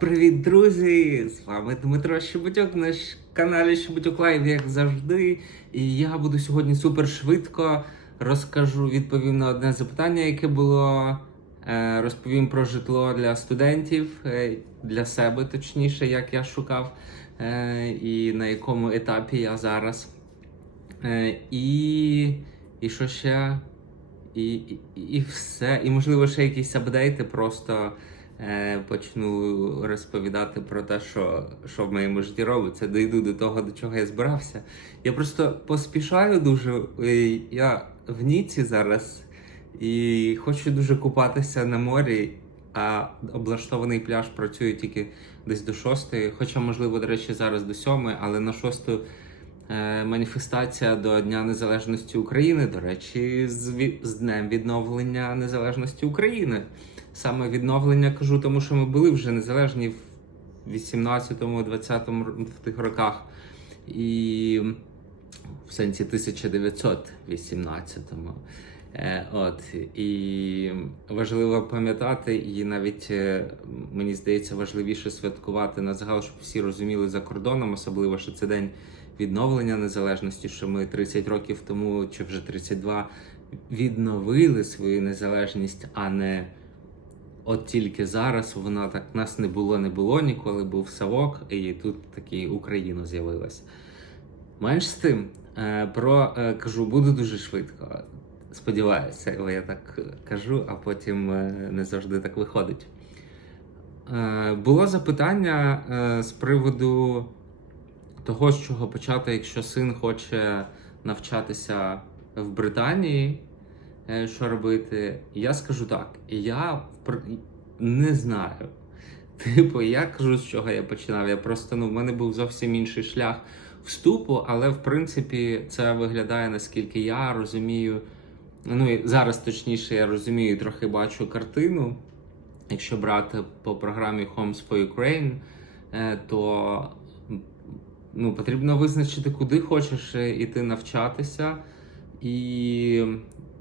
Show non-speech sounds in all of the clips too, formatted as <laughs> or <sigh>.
Привіт, друзі! З вами Дмитро Щебетюк, наш каналі Щебетюк Лайв, як завжди. І я буду сьогодні супер швидко розкажу, відповім на одне запитання, яке було. Е, Розповім про житло для студентів, е, для себе точніше, як я шукав, е, і на якому етапі я зараз. І, і що ще? І, і, і все. І можливо ще якісь апдейти. Просто почну розповідати про те, що, що в моєму житті робиться. Дійду до того, до чого я збирався. Я просто поспішаю дуже. Е, Я в Ніці зараз і хочу дуже купатися на морі. А облаштований пляж працює тільки десь до шостої, хоча, можливо, до речі, зараз до сьомої, але на шосту е, маніфестація до Дня Незалежності України. До речі, з, з Днем відновлення незалежності України. Саме відновлення кажу, тому що ми були вже незалежні в 18-му, 20-му в тих роках. І в сенсі 1918-му. Е, От і важливо пам'ятати, і навіть е, мені здається важливіше святкувати на загал, щоб всі розуміли за кордоном, особливо що це день відновлення незалежності, що ми 30 років тому чи вже 32 відновили свою незалежність, а не от тільки зараз вона так нас не було, не було ніколи. Був Савок, і тут таки Україна з'явилась. Менш з тим, е, про е, кажу, буду дуже швидко. Сподіваюся, я так кажу, а потім е, не завжди так виходить. Е, Було запитання е, з приводу того, з чого почати, якщо син хоче навчатися в Британії, е, що робити. Я скажу так: я не знаю. <laughs> Типу, я кажу, з чого я починав. Я просто ну, в мене був зовсім інший шлях вступу, але в принципі це виглядає, наскільки я розумію. Ну і зараз точніше я розумію, трохи бачу картину. Якщо брати по програмі Homes for Ukraine, е, то ну, потрібно визначити, куди хочеш е, іти навчатися. І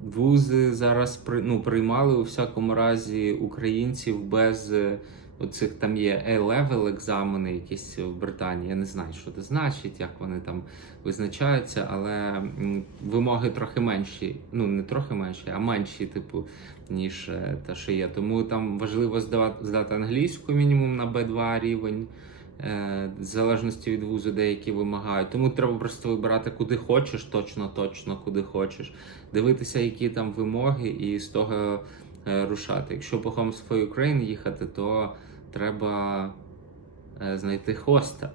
вузи зараз ну, приймали у всякому разі українців без е, оцих там є A-level екзамени, якісь в Британії. Я не знаю, що це значить, як вони там визначаються, але вимоги трохи менші. Ну, не трохи менші, а менші, типу, ніж е, те, що є. Тому там важливо здавати, здати англійську мінімум на B2 рівень. Е, В залежності від вузу, деякі вимагають. Тому треба просто вибирати, куди хочеш, точно, точно, куди хочеш. Дивитися, які там вимоги, і з того е, рушати. Якщо по Homes for Ukraine їхати, то треба е, знайти хоста.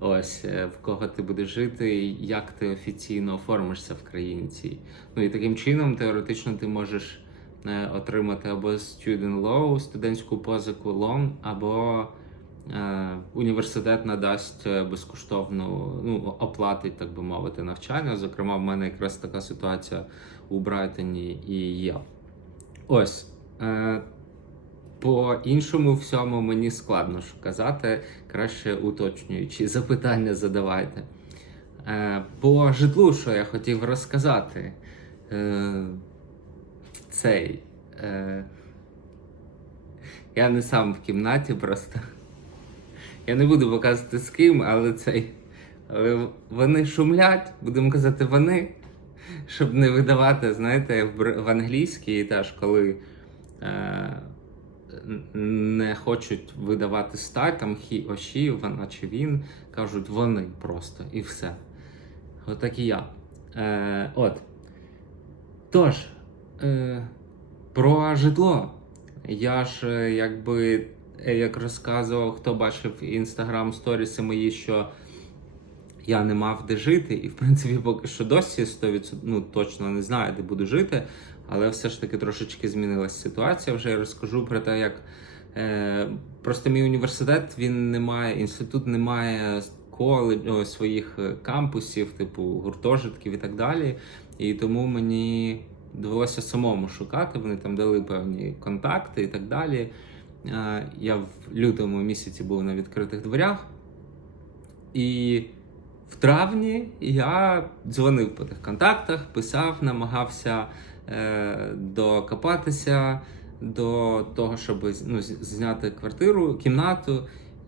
Ось в кого ти будеш жити, як ти офіційно оформишся в країні цій. Ну і таким чином теоретично ти можеш отримати або student loan, студентську позику лон, або університет надасть е, безкоштовну, ну, оплатить, так би мовити, навчання. Зокрема, в мене якраз така ситуація у Брайтоні і є. Ось. Е, по іншому всьому мені складно що казати, краще уточнюючі запитання задавайте. Е, по житлу, що я хотів розказати, е, цей. Е, я не сам в кімнаті просто. Я не буду показувати з ким, але цей. Але вони шумлять, будемо казати, вони, щоб не видавати, знаєте, в, англійській теж, коли. Е, не хочуть видавати стать, там хі, оші, вона чи він, кажуть вони просто і все. Отак і я. Е, от. Тож, е, про житло. Я ж е, якби, як розказував, хто бачив інстаграм сторіси мої, що я не мав де жити, і в принципі поки що досі 100%, ну, точно не знаю, де буду жити. Але все ж таки трошечки змінилася ситуація. Вже я розкажу про те, як е, просто мій університет він не має, інститут не має коледж, своїх е, кампусів, типу гуртожитків і так далі. І тому мені довелося самому шукати. Вони там дали певні контакти і так далі. Е, я в лютому місяці був на відкритих дверях. І в травні я дзвонив по тих контактах, писав, намагався е, докопатися до того, щоб ну, зняти квартиру, кімнату.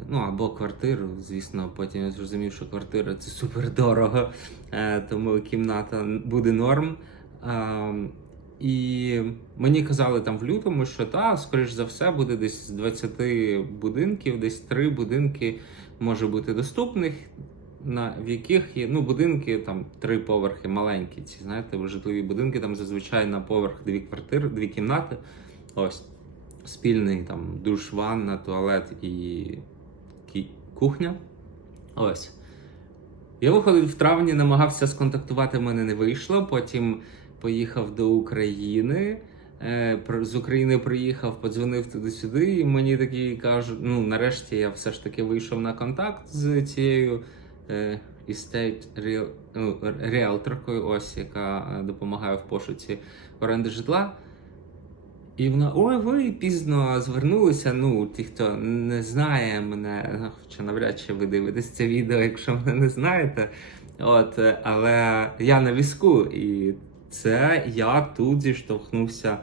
Ну або квартиру, звісно, потім я зрозумів, що квартира це супер дорого, е, тому кімната буде норм. Е, і мені казали там в лютому, що та, скоріш за все, буде десь з 20 будинків, десь 3 будинки може бути доступних, на, в яких є ну, будинки, там три поверхи маленькі. Ці знаєте, житлові будинки, там зазвичай на поверх дві квартири, дві кімнати. Ось. Спільний там душ, ванна, туалет і кухня. Ось. Я виходив в травні, намагався сконтактувати, в мене не вийшло. Потім поїхав до України. Е, з України приїхав, подзвонив туди-сюди, і мені такі кажуть: ну, нарешті я все ж таки вийшов на контакт з цією е, estate ну, ріелторкою, ось, яка е, допомагає в пошуці оренди житла. І вона, ой, ви пізно звернулися. Ну, ті, хто не знає мене, ну, хоча навряд чи ви дивитесь це відео, якщо мене не знаєте. От, е, але я на візку, і це я тут зіштовхнувся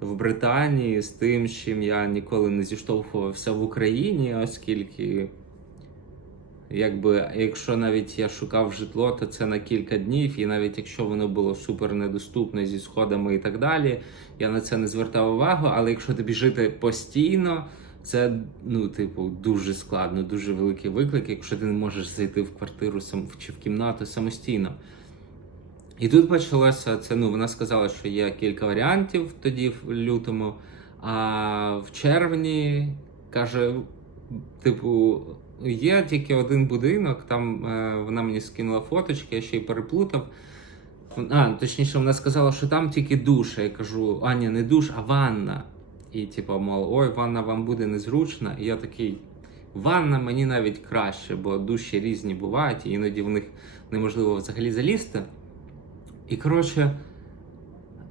в Британії з тим, з чим я ніколи не зіштовхувався в Україні, оскільки, якби, якщо навіть я шукав житло, то це на кілька днів, і навіть якщо воно було супер недоступне зі сходами і так далі, я на це не звертав увагу. Але якщо тобі жити постійно, це ну, типу, дуже складно, дуже великий виклик, якщо ти не можеш зайти в квартиру сам чи в кімнату самостійно. І тут почалося це. Ну, вона сказала, що є кілька варіантів тоді в лютому. А в червні каже: типу, є тільки один будинок, там е, вона мені скинула фоточки, я ще й переплутав. А, точніше, вона сказала, що там тільки душ. Я кажу, а ні, не душ, а ванна. І типу, мов, ой, ванна вам буде незручна. І я такий. Ванна мені навіть краще, бо душі різні бувають, і іноді в них неможливо взагалі залізти. І коротше,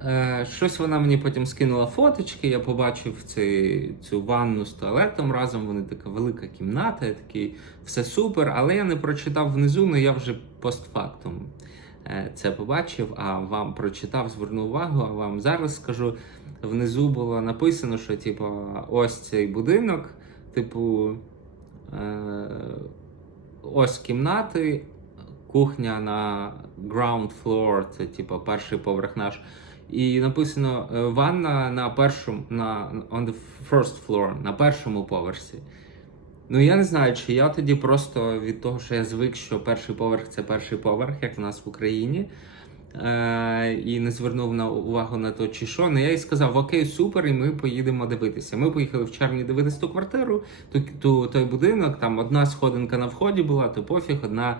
е, щось вона мені потім скинула фоточки, я побачив ці, цю ванну з туалетом разом. Вони така велика кімната, я такий, все супер, але я не прочитав внизу, але я вже постфактум е, це побачив, а вам прочитав, звернув увагу, а вам зараз скажу. Внизу було написано, що типу, ось цей будинок, типу, е, ось кімнати, кухня на ground floor, це типу перший поверх наш. І написано е, ванна на першому на on the first floor, на першому поверсі. Ну я не знаю, чи я тоді просто від того, що я звик, що перший поверх це перший поверх, як в нас в Україні. Е, і не звернув на увагу на то, чи що. Ну я їй сказав: Окей, супер, і ми поїдемо дивитися. Ми поїхали в червні дивитися ту квартиру, ту, ту, той будинок. Там одна сходинка на вході була, то пофіг, одна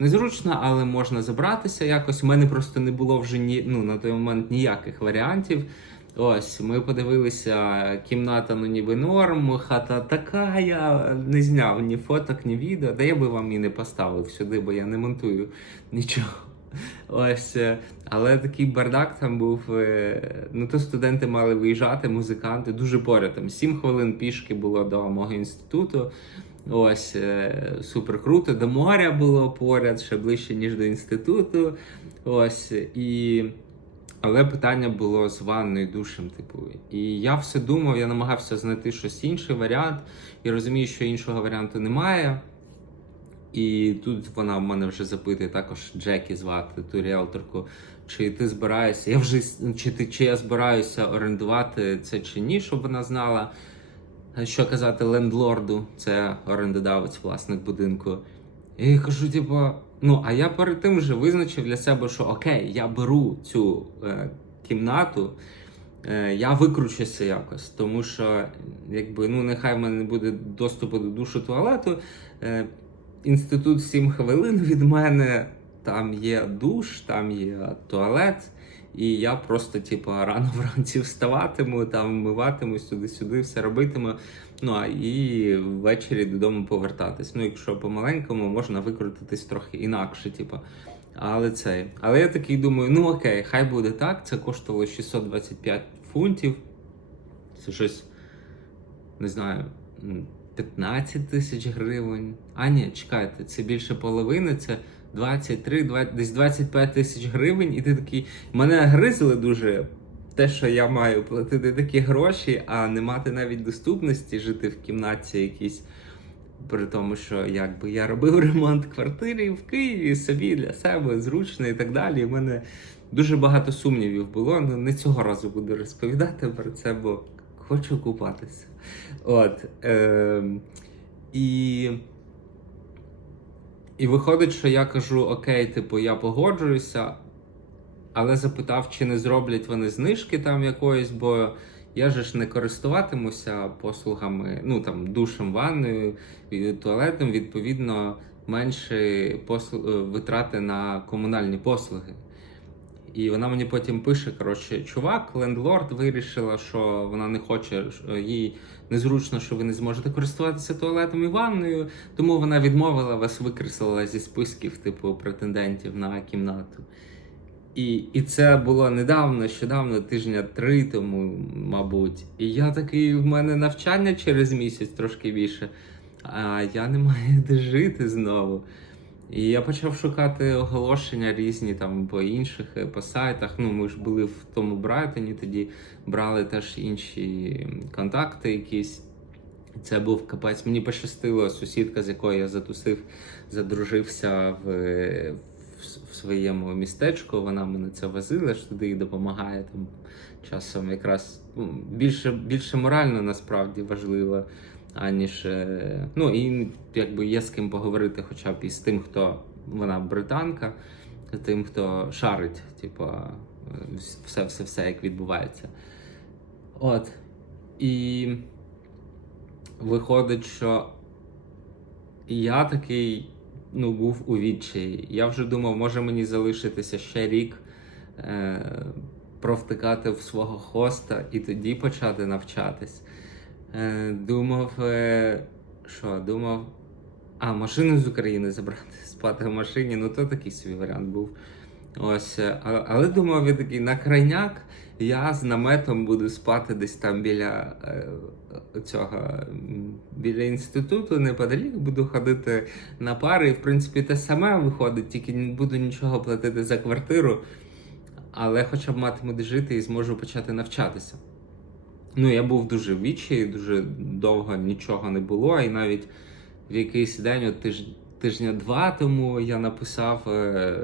незручна, але можна забратися якось. У мене просто не було вже ні, ну, на той момент ніяких варіантів. Ось, ми подивилися, кімната, ну ніби норм, хата така, я не зняв ні фоток, ні відео. Да я би вам і не поставив сюди, бо я не монтую нічого. Ось, е, але такий бардак там був. е, Ну то студенти мали виїжджати, музиканти дуже поряд. Там 7 хвилин пішки було до мого інституту. Ось е, супер круто. До моря було поряд, ще ближче, ніж до інституту. Ось і. Але питання було з ванною душем, типу. І я все думав, я намагався знайти щось інший варіант, і розумію, що іншого варіанту немає. І тут вона в мене вже запитує також Джекі звати ту ріелторку, чи ти збираєшся, я вже чи ти чи я збираюся орендувати це чи ні, щоб вона знала, що казати лендлорду, це орендодавець, власник будинку. І я кажу, типу, ну а я перед тим вже визначив для себе, що окей, я беру цю е, кімнату. Е, Я викручуся якось, тому що якби ну нехай в мене не буде доступу до душу туалету. Е, Інститут 7 хвилин від мене, там є душ, там є туалет, і я просто, типу, рано <laughs> вранці вставатиму, там вмиватимусь туди-сюди, все робитиму. Ну а і ввечері додому повертатись. Ну, якщо по-маленькому, можна викрутитись трохи інакше, типу. Але це. Але я такий думаю, ну окей, хай буде так. Це коштувало 625 фунтів. Це щось, не знаю, 15 тисяч гривень. А ні, чекайте, це більше половини, це 23, 20, десь 25 тисяч гривень, і ти такий. Мене гризли дуже те, що я маю платити такі гроші, а не мати навіть доступності жити в кімнаті якійсь. При тому, що якби я робив <laughs> ремонт квартири в Києві собі для себе зручно і так далі. У мене дуже багато сумнівів було. Ну не цього разу буду розповідати про це, бо хочу купатися. От. Е, і, і виходить, що я кажу: окей, типу, я погоджуюся, але запитав, чи не зроблять вони знижки там якоїсь, бо я же ж не користуватимуся послугами, ну там душем, ванною, і туалетом, відповідно, менші послу... е, витрати на комунальні послуги. І вона мені потім пише: коротше, чувак, лендлорд вирішила, що вона не хоче, їй незручно, що ви не зможете користуватися туалетом і ванною, тому вона відмовила вас, викреслила зі списків, типу, претендентів на кімнату. І, і це було недавно, щодавно, тижня три тому, мабуть. І я такий, в мене навчання через місяць трошки більше, а я не маю де жити знову. І я почав шукати оголошення різні там по інших е, по сайтах. Ну, ми ж були в тому Брайтоні, тоді брали теж інші контакти якісь. Це був капець. Мені пощастило, сусідка, з якою я затусив, задружився в, в, в своєму містечку. Вона мене це возила ж туди і допомагає там часом якраз ну, більше, більше морально насправді важливо, аніж. е, Ну і якби є з ким поговорити, хоча б із тим, хто вона британка, тим, хто шарить, типу, все, все, все, як відбувається. От. І виходить, що я такий ну, був у відчаї. Я вже думав, може мені залишитися ще рік е, провтикати в свого хоста і тоді почати навчатись. Е, думав, е, що думав, а машину з України забрати, <laughs> спати в машині, ну то такий свій варіант був. Ось, е, але думав, я такий на крайняк я з наметом буду спати десь там біля цього біля інституту, неподалік буду ходити на пари. І в принципі те саме виходить, тільки не буду нічого платити за квартиру, але хоча б матиму де жити і зможу почати навчатися. Ну, я був дуже в відчаї, дуже довго нічого не було, і навіть в якийсь день, от тиж, тижня два тому, я написав е,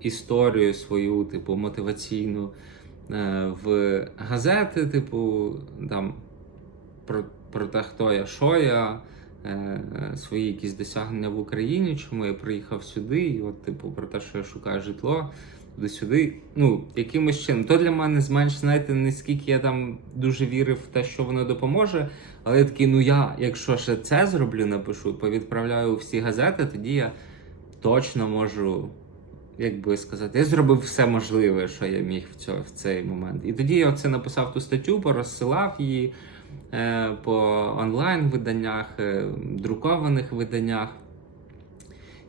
історію свою, типу, мотиваційну е, в газети, типу, там про, про те, хто я, що я, е, свої якісь досягнення в Україні, чому я приїхав сюди, і от, типу, про те, що я шукаю житло. Туди сюди, ну, якимось чином. То для мене зменш, знаєте, не скільки я там дуже вірив в те, що воно допоможе. Але я такий, ну я, якщо ще це зроблю, напишу, повідправляю всі газети, тоді я точно можу, як би сказати, я зробив все можливе, що я міг в, цьо, в цей момент. І тоді я оце написав ту статтю, порозсилав її е, по онлайн-виданнях, е, друкованих виданнях.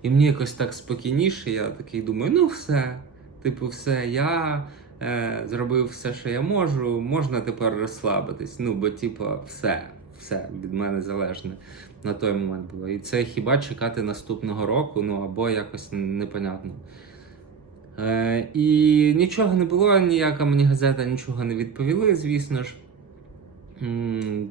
І мені якось так спокійніше, я такий думаю, ну все. Типу, все, я е, зробив все, що я можу, можна тепер розслабитись. Ну, бо, типу, все, все від мене залежне на той момент було. І це хіба чекати наступного року, ну або якось непонятно. Е, і нічого не було, ніяка мені газета нічого не відповіли, звісно ж.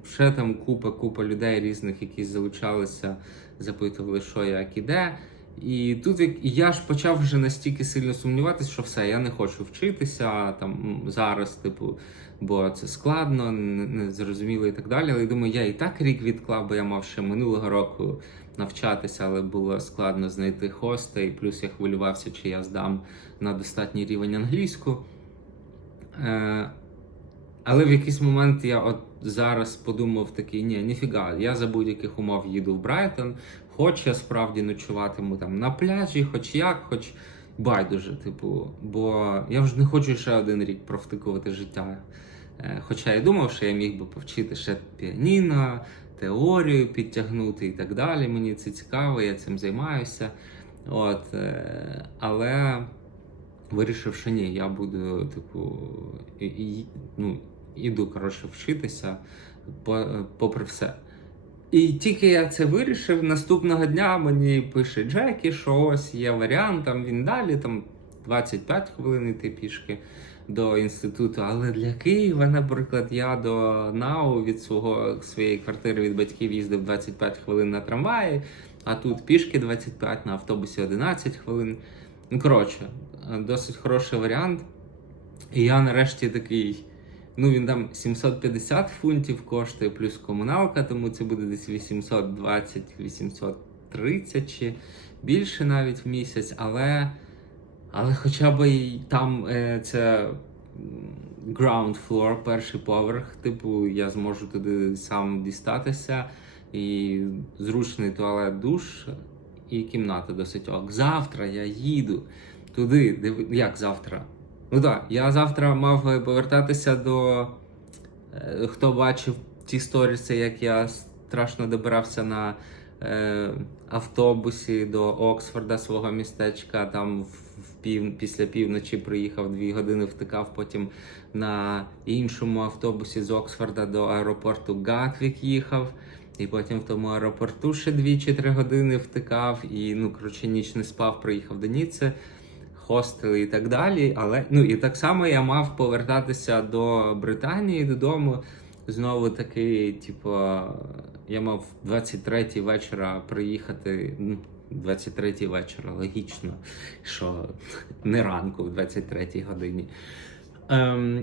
Ще там купа, купа людей різних, які залучалися, запитували, що як іде. І тут я ж почав вже настільки сильно сумніватися, що все, я не хочу вчитися там зараз, типу, бо це складно, не, не і так далі. Але я думаю, я і так рік відклав, бо я мав ще минулого року навчатися, але було складно знайти хоста, і плюс я хвилювався, чи я здам на достатній рівень англійську. Е, але в якийсь момент я от зараз подумав такий, ні, ніфіга, я за будь-яких умов їду в Брайтон, хоч я справді ночуватиму там на пляжі, хоч як, хоч байдуже, типу, бо я вже не хочу ще один рік провтикувати життя. Е, Хоча я думав, що я міг би повчити ще піаніно, теорію підтягнути і так далі. Мені це цікаво, я цим займаюся. От, е, але вирішив, що ні, я буду, типу, і, і, ну, іду, коротше, вчитися попри все. І тільки я це вирішив, наступного дня мені пише Джекі, що ось є варіант, там він далі, там 25 хвилин йти пішки. до інституту. Але для Києва, наприклад, я до НАУ від свого своєї квартири від батьків їздив 25 хвилин на трамваї, а тут пішки 25, на автобусі 11 хвилин. Ну, коротше, досить хороший варіант. І я нарешті такий. Ну, він там 750 фунтів коштує, плюс комуналка, тому це буде десь 820-830 чи більше навіть в місяць. Але, але хоча б там е, це ground floor, перший поверх. Типу, я зможу туди сам дістатися. І зручний туалет, душ, і кімната досить ок. Завтра я їду туди, де як завтра? Ну так, я завтра мав е, повертатися до. е, Хто бачив ті сторіси, як я страшно добирався на е, автобусі до Оксфорда свого містечка. Там в пів, після півночі приїхав дві години, втикав потім на іншому автобусі з Оксфорда до аеропорту Гатвік їхав. І потім в тому аеропорту ще 2 чи 3 години втикав. І ну коротше ніч не спав, приїхав до Ніцци хостели і так далі. Але ну і так само я мав повертатися до Британії додому. Знову таки, типу, я мав 23-й вечора приїхати. Ну, 23 вечора, логічно, що не ранку, в 23 годині. Ем,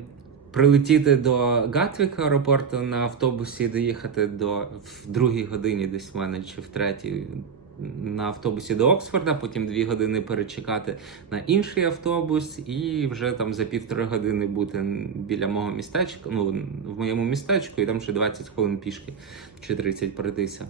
прилетіти до Гатвіка аеропорту на автобусі, доїхати до в другій годині, десь в мене чи в третій на автобусі до Оксфорда, потім дві години перечекати на інший автобус, і вже там за півтори години бути біля мого містечка, ну в моєму містечку, і там ще 20 хвилин пішки чи 30 пройтися.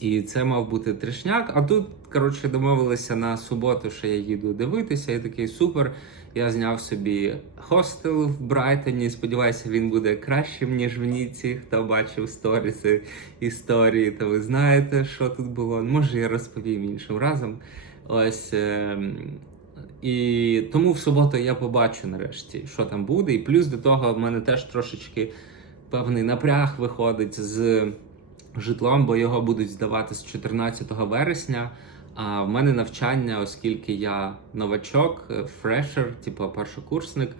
І це мав бути тришняк. А тут, коротше, домовилися на суботу, що я їду дивитися. І такий супер. Я зняв собі хостел в Брайтоні. Сподіваюся, він буде кращим, ніж в Ніці. Хто бачив сторіси історії, то ви знаєте, що тут було. Може, я розповім іншим разом. Ось. ем, І тому в суботу я побачу нарешті, що там буде. І плюс до того в мене теж трошечки певний напряг виходить з житлом, бо його будуть здавати з 14 вересня. А в мене навчання, оскільки я новачок, е, фрешер, типу першокурсник,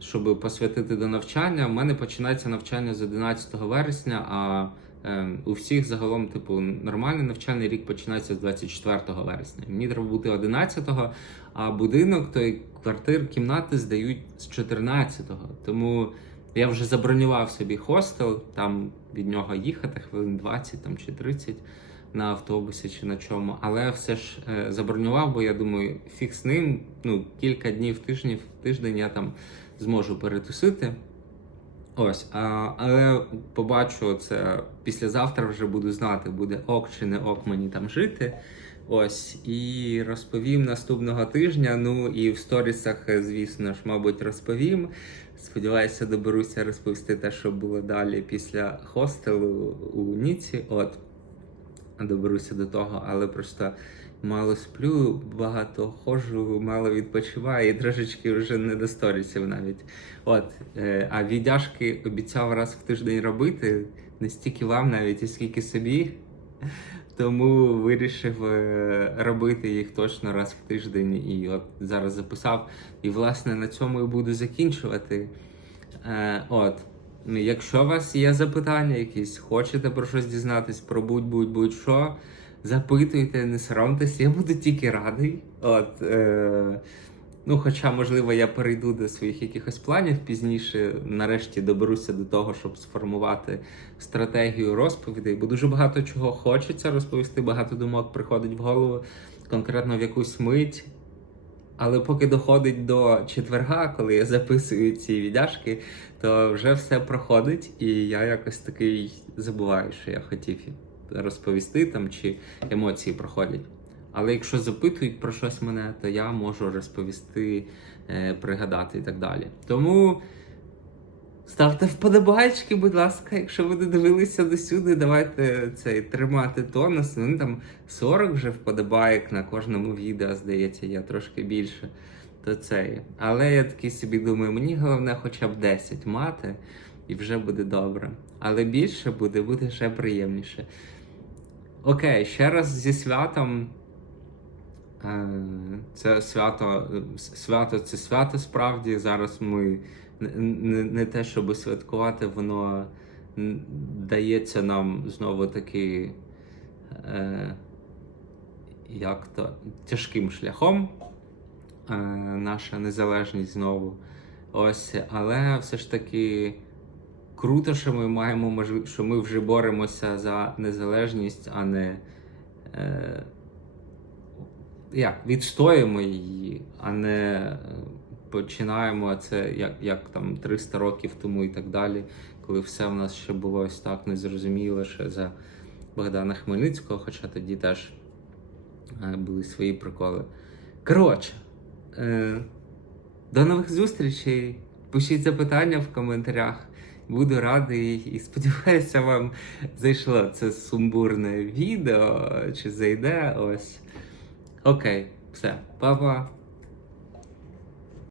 щоб посвятити до навчання, в мене починається навчання з 11 вересня. А е, у всіх загалом, типу, нормальний навчальний рік починається з 24 вересня. Мені треба бути 11-го, а будинок той квартир, кімнати здають з 14-го. Тому я вже забронював собі хостел, там від нього їхати хвилин 20 там, чи 30 на автобусі чи на чому. Але все ж е, забронював, бо я думаю, фіг з ним. Ну, кілька днів, тижнів, тиждень я там зможу перетусити. Ось, а, але побачу це післязавтра вже буду знати, буде ок чи не ок мені там жити. Ось, і розповім наступного тижня. Ну і в сторісах, е, звісно ж, мабуть, розповім. Сподіваюся, доберуся розповісти те, що було далі після хостелу у Ніці. От доберуся до того, але просто мало сплю, багато ходжу, мало відпочиваю і трошечки вже не до сторісів навіть. От, е, а віддяшки обіцяв раз в тиждень робити, не стільки вам навіть, і скільки собі. Тому вирішив е, робити їх точно раз в тиждень. І от зараз записав. І власне на цьому і буду закінчувати. Е, от. Ну, Якщо у вас є запитання, якісь, хочете про щось дізнатись, про будь-будь-будь-що, запитуйте, не соромтесь, я буду тільки радий. От, е, ну, хоча, можливо, я перейду до своїх якихось планів пізніше, нарешті доберуся до того, щоб сформувати стратегію розповідей, бо дуже багато чого хочеться розповісти, багато думок приходить в голову конкретно в якусь мить. Але поки доходить до четверга, коли я записую ці віддяшки, то вже все проходить, і я якось такий забуваю, що я хотів розповісти там, чи емоції проходять. Але якщо запитують про щось мене, то я можу розповісти, е, пригадати і так далі. Тому ставте вподобайки, будь ласка, якщо ви додивилися до сюди, давайте цей тримати тонус. Ну там 40 вже вподобайок на кожному відео, здається, я трошки більше. То це. Але я такий собі думаю, мені головне хоча б 10 мати, і вже буде добре. Але більше буде, буде ще приємніше. Окей, ще раз зі святом. Е, Це свято, свято це свято справді. Зараз ми не, не, те, щоб святкувати, воно дається нам знову таки е, як то тяжким шляхом. Е, наша незалежність знову. Ось, але все ж таки круто, що ми маємо можливість, що ми вже боремося за незалежність, а не е, як, відстоїмо її, а не е, починаємо це як, як там 300 років тому і так далі, коли все в нас ще було ось так незрозуміло ще за Богдана Хмельницького, хоча тоді теж е, були свої приколи. Коротше, е, до нових зустрічей. Пишіть запитання в коментарях. Буду радий і сподіваюся, вам зайшло це сумбурне відео чи зайде ось. Окей, все, па-па.